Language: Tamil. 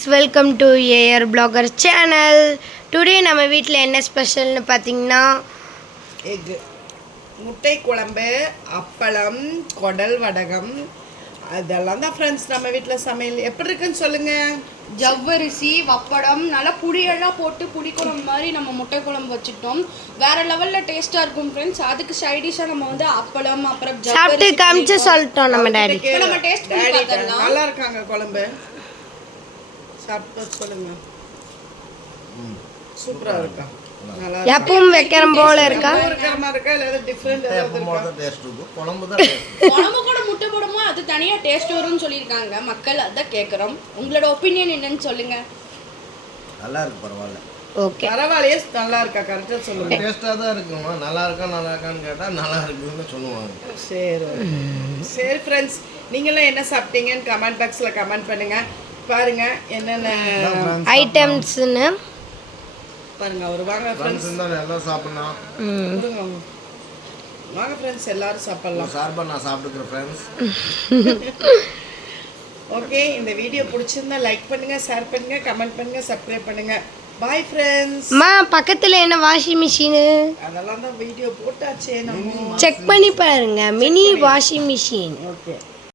Friends, welcome to AR blogger channel. Today நம்ம வீட்டில் என்ன ஸ்பெஷல்னு பார்த்தீங்கன்னா எக், முட்டை குழம்பு, அப்பளம், குடல் வடகம், அதெல்லாம் தான் ஃப்ரெண்ட்ஸ் நம்ம வீட்டில் சமையல். எப்படி இருக்குன்னு சொல்லுங்கள். ஜவ்வரிசி, வப்படம், நல்லா புளியெல்லாம் போட்டு புளிக்குழம்பு மாதிரி நம்ம முட்டை குழம்பு வச்சுட்டோம். வேற லெவலில் டேஸ்ட்டாக இருக்கும் ஃப்ரெண்ட்ஸ். அதுக்கு சைடிஷாக நம்ம வந்து அப்பளம், அப்புறம் சாப்பிட்டு காமிச்சு சொல்லிட்டோம் நம்ம டாடி. இப்போ நம்ம டேஸ்ட் பண்ணி பார்த்தோம்னா நல்லா இருக்காங்க குழம்பு. சாப்பிட்டு சொல்லுங்க. சூப்பராக இருக்கா? நல்லா எப்பவும் வைக்கிற போல இருக்கா? இருக்கிற மாதிரி இருக்கா இல்லை டிஃப்ரெண்ட் குழம்பு கூட முட்டை போடுமோ அது தனியாக டேஸ்ட் வரும்னு சொல்லியிருக்காங்க மக்கள். அதான் கேட்குறோம். உங்களோட ஒப்பீனியன் என்னன்னு சொல்லுங்க. நல்லா இருக்கு, பரவாயில்ல. ஓகே, பரவாயில்லையே, நல்லா இருக்கா? கரெக்டாக சொல்லுங்க. டேஸ்ட்டாக தான் இருக்குமா? நல்லா இருக்கான்னு கேட்டால் நல்லா இருக்குன்னு சொல்லுவாங்க. சரி சரி ஃப்ரெண்ட்ஸ், நீங்களும் என்ன சாப்பிட்டீங்கன்னு கமெண்ட் பாக்ஸில் கமெண்ட் பண்ணுங்கள். பாருங்க என்னென்ன ஐட்டம்ஸ்னு பாருங்க. அவர் வாங்க ஃப்ரெண்ட்ஸ், எல்லாம் சாப்பிடலாம். வாங்க ஃப்ரெண்ட்ஸ், எல்லாரும் சாப்பிடலாம். சார்பாக நான் சாப்பிட்டுக்கிறேன் ஃப்ரெண்ட்ஸ். ஓகே, இந்த வீடியோ பிடிச்சிருந்தா லைக் பண்ணுங்க, ஷேர் பண்ணுங்க, கமெண்ட் பண்ணுங்க, சப்ஸ்கிரைப் பண்ணுங்க. Bye friends. அம்மா, பக்கத்தில் என்ன வாஷிங் மிஷினு? அதெல்லாம் தான் வீடியோ போட்டாச்சே நம்ம. செக் பண்ணி பாருங்க, மினி வாஷிங் மிஷின். ஓகே.